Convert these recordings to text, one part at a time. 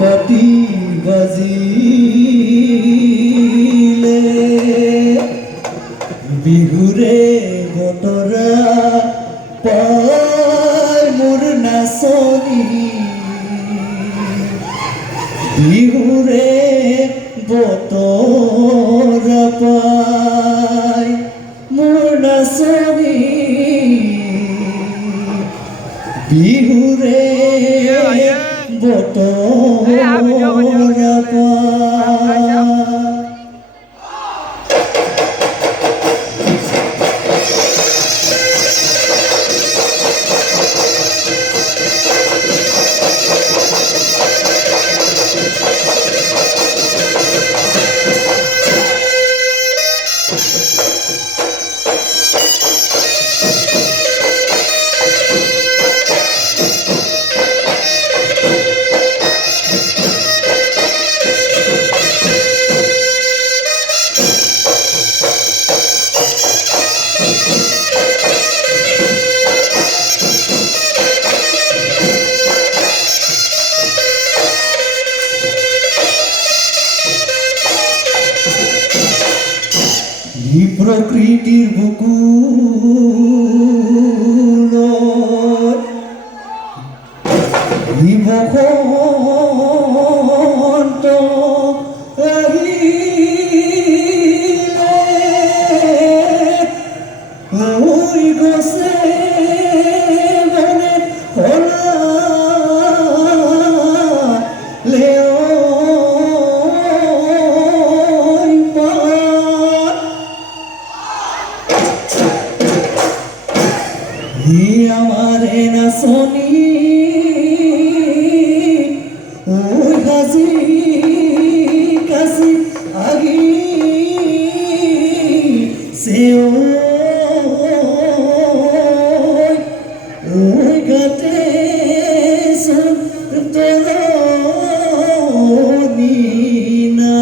পাটি বাজিলে বিহুরে বতরা পায় মোর নাচনি বিহুরে বতরা পায় মোর নাচনি বিহুরে বতরা পায়। এই প্রকৃতির বুকুল বসন্ত আহিলে ওই গছে বনে হলালে আমারে নাচনি ওই হাজি কাশি আগি সে ওই গাতে সন্তনি না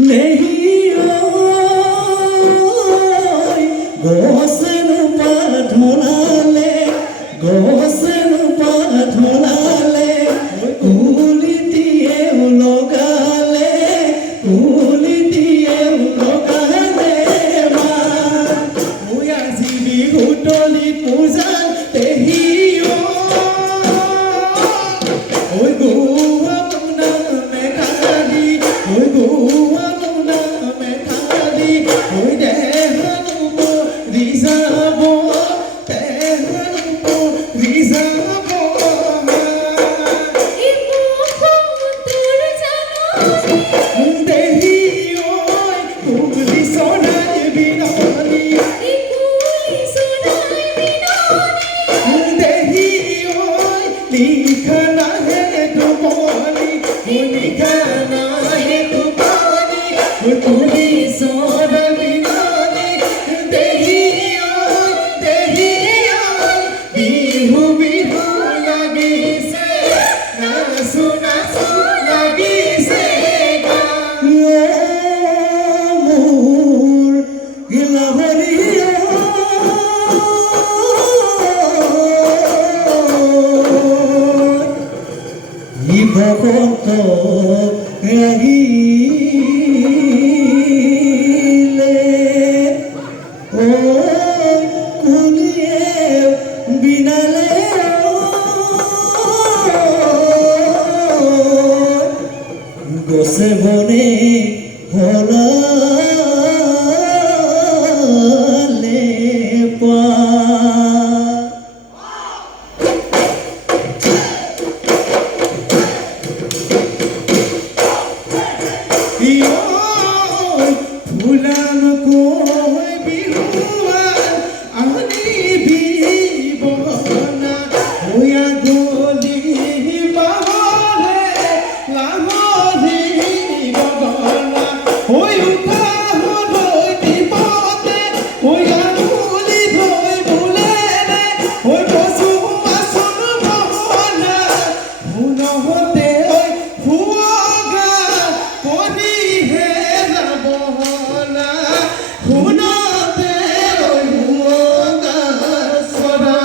नहीं ভগত আহিলে ও কুলিয়ে বিনালে গছে বনে ভরালে পা ফুলাম কই বিহুয়া আনি বিবনা ওয়া গলি বাহলে লাহরি বাবনা ওই উঠা হই দিপতে ওই আনুলি ধই ভুলে রে ওই বসু আসন বহনা হুন হতে ওই হুয়াগা করি হে বহনা হুনাতে ওই হুয়াগা সদা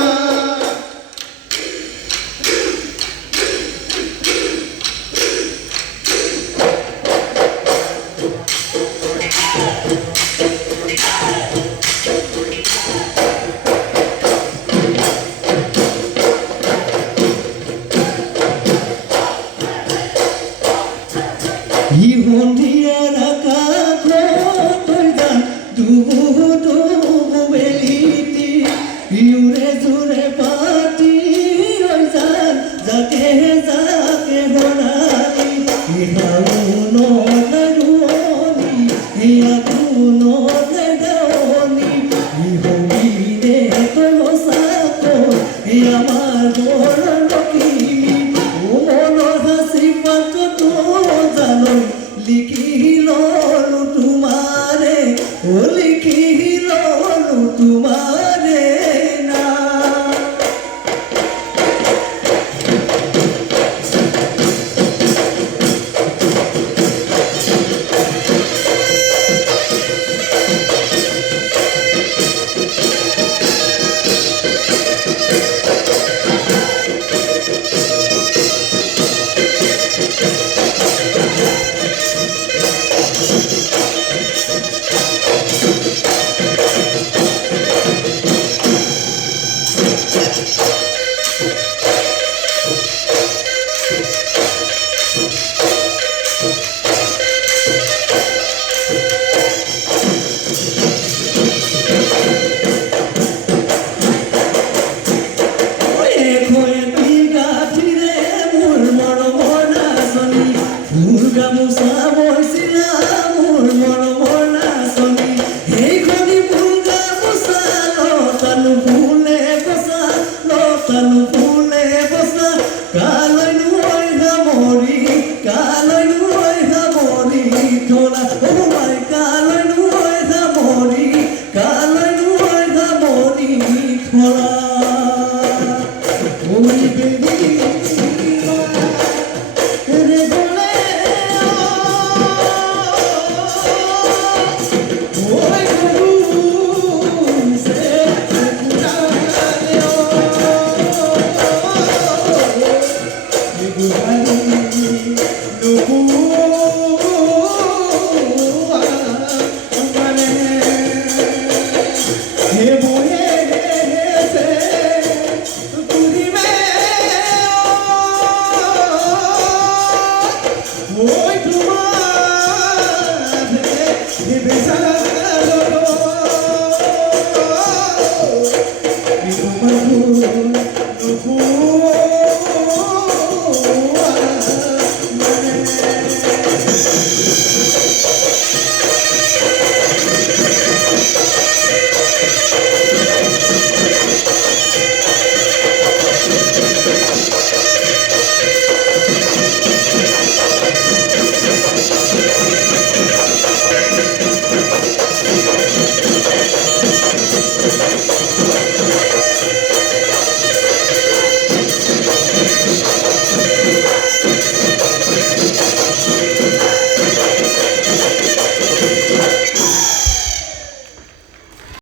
ইহন্দিয়ার আকাশ তৈদান ডুবু ডুবু বেলিতি ইউরে জুরে পাতি ওই যান যাকে যাকে বনালি ইহাউন নরুনি ইয়াকুন নরুনি ইহবিনে তো সাকো আমার বড় ও মনৰ হাসি পাত তো জানো লিখিল তোমাৰে ও লিখিল তোমাৰে না Oi, tu madre,